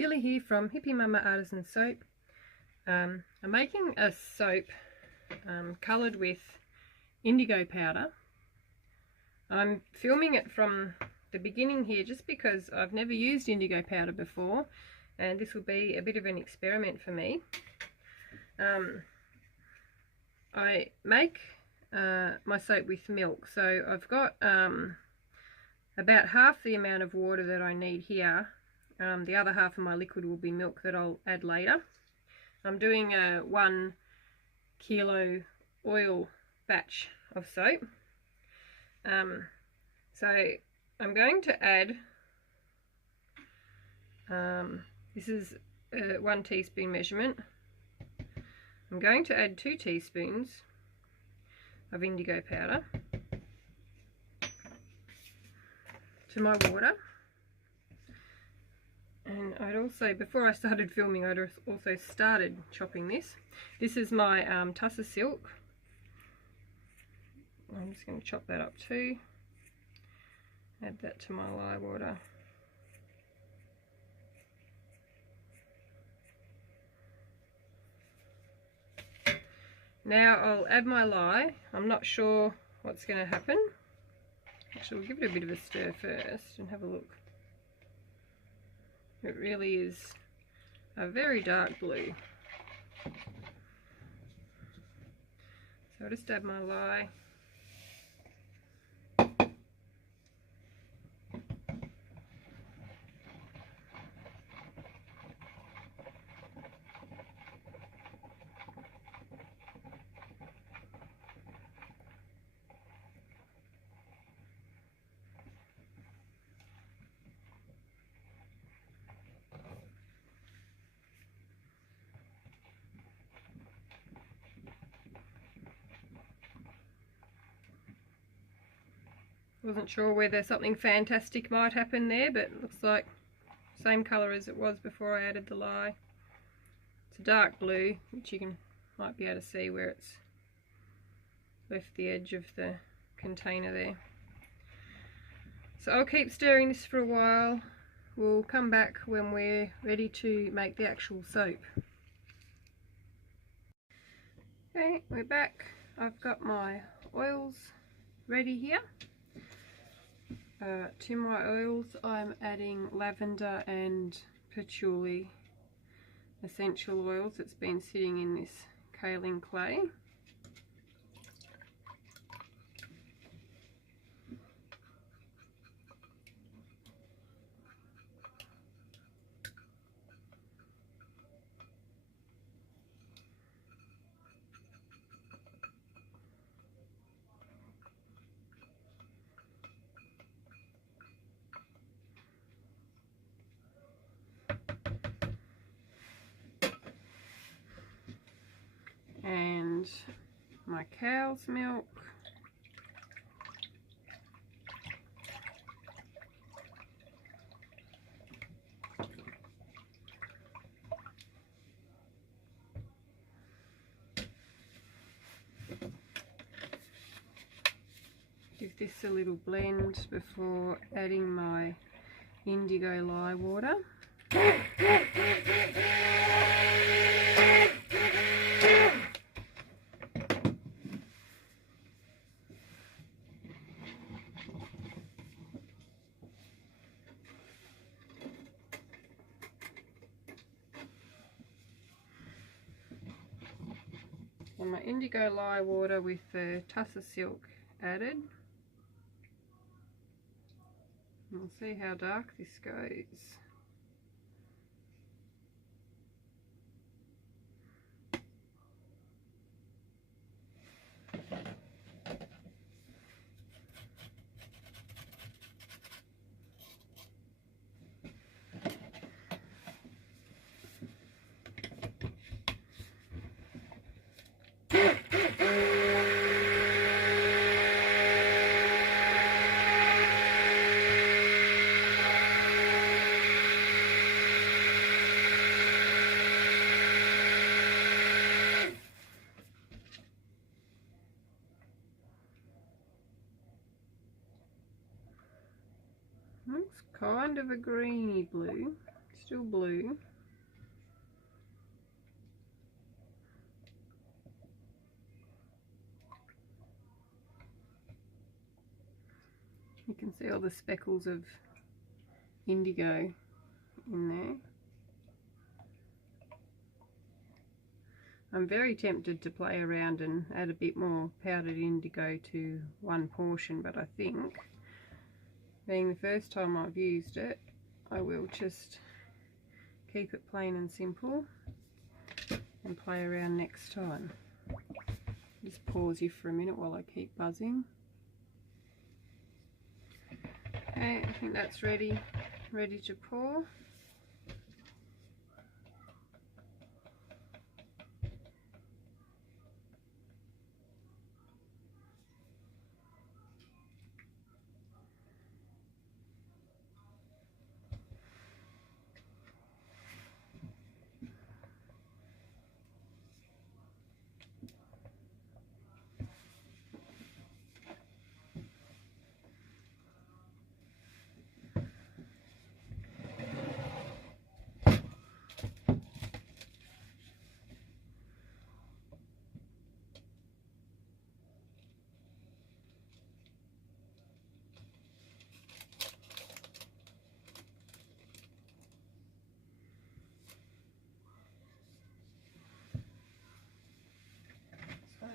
Billy here from Hippie Mama Artisan Soap. I'm making a soap coloured with indigo powder. I'm filming it from the beginning here just because I've never used indigo powder before, and this will be a bit of an experiment for me. I make my soap with milk, so I've got about half the amount of water that I need here. The other half of my liquid will be milk that I'll add later. I'm doing a 1 kilo oil batch of soap. So I'm going to add, this is 1 teaspoon measurement. I'm going to add 2 teaspoons of indigo powder to my water. And I'd also, before I started filming, I'd also started chopping this. This is my tussar silk. I'm just going to chop that up too. Add that to my lye water. Now I'll add my lye. I'm not sure what's going to happen. Actually, we'll give it a bit of a stir first and have a look. It really is a very dark blue. So I'll just add my lye. Wasn't sure whether something fantastic might happen there, but it looks like same colour as it was before I added the lye. It's a dark blue, which you might be able to see where it's left the edge of the container there. So I'll keep stirring this for a while. We'll come back when we're ready to make the actual soap. Okay, we're back. I've got my oils ready here. To my oils I'm adding lavender and patchouli essential oils that's been sitting in this kaolin clay. And my cow's milk. Give this a little blend before adding my indigo lye water. And my indigo lye water with the tussar silk added. We'll see how dark this goes. Looks kind of a greeny blue. Let's Still blue. You can see all the speckles of indigo in there. I'm very tempted to play around and add a bit more powdered indigo to one portion, but I think, being the first time I've used it, I will just keep it plain and simple and play around next time. Just pause you for a minute while I keep buzzing. Okay, I think that's ready to pour.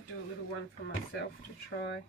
Do a little one for myself to try.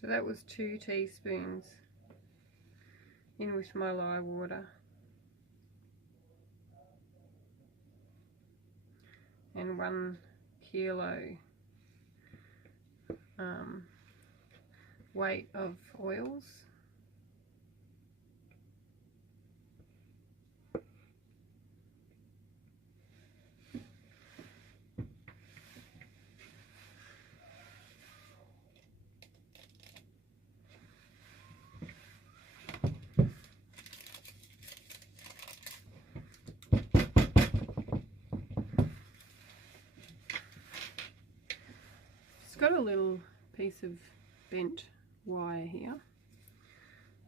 So that was 2 teaspoons in with my lye water. And 1 kilo weight of oils. Got a little piece of bent wire here,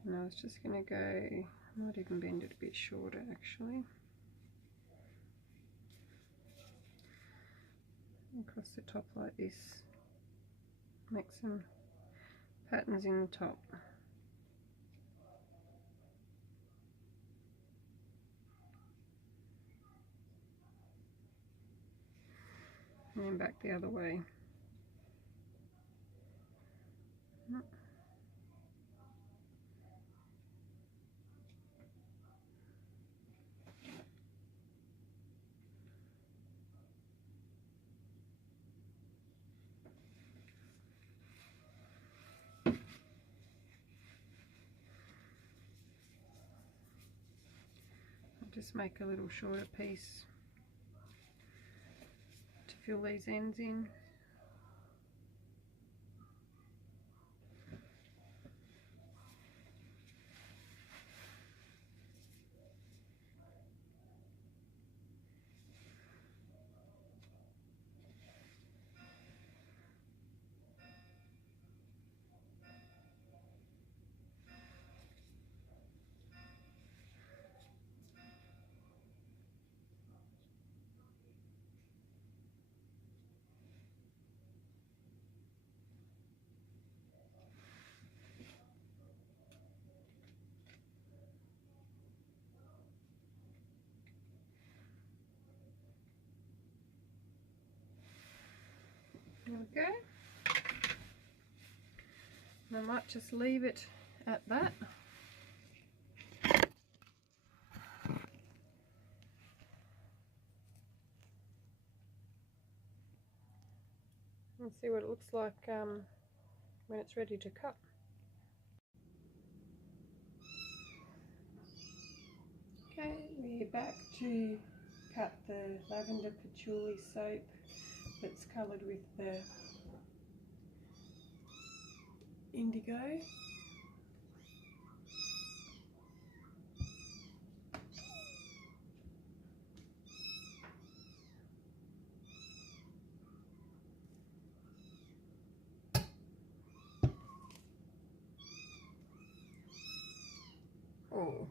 and I was just going to go, I might even bend it a bit shorter actually, across the top like this, make some patterns in the top. And then back the other way. Just make a little shorter piece to fill these ends in. There we go. And I might just leave it at that. And see what it looks like when it's ready to cut. Okay, we're back to cut the lavender patchouli soap that's coloured with the indigo. Oh,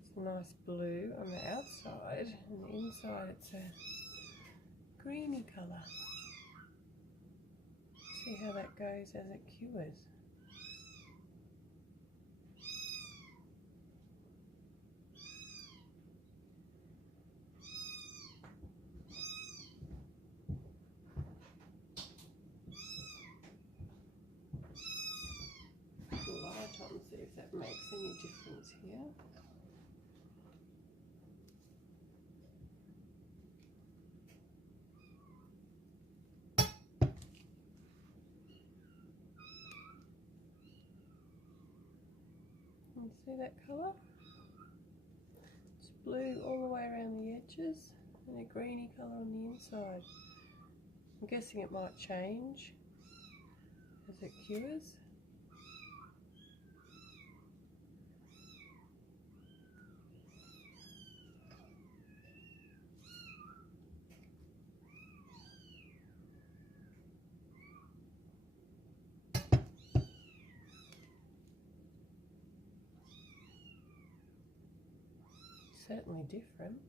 it's a nice blue on the outside, and the inside it's a greeny colour. See how that goes as it cures. Light on, see if that makes any difference here. You see that colour? It's blue all the way around the edges and a greeny colour on the inside. I'm guessing it might change as it cures. Certainly different.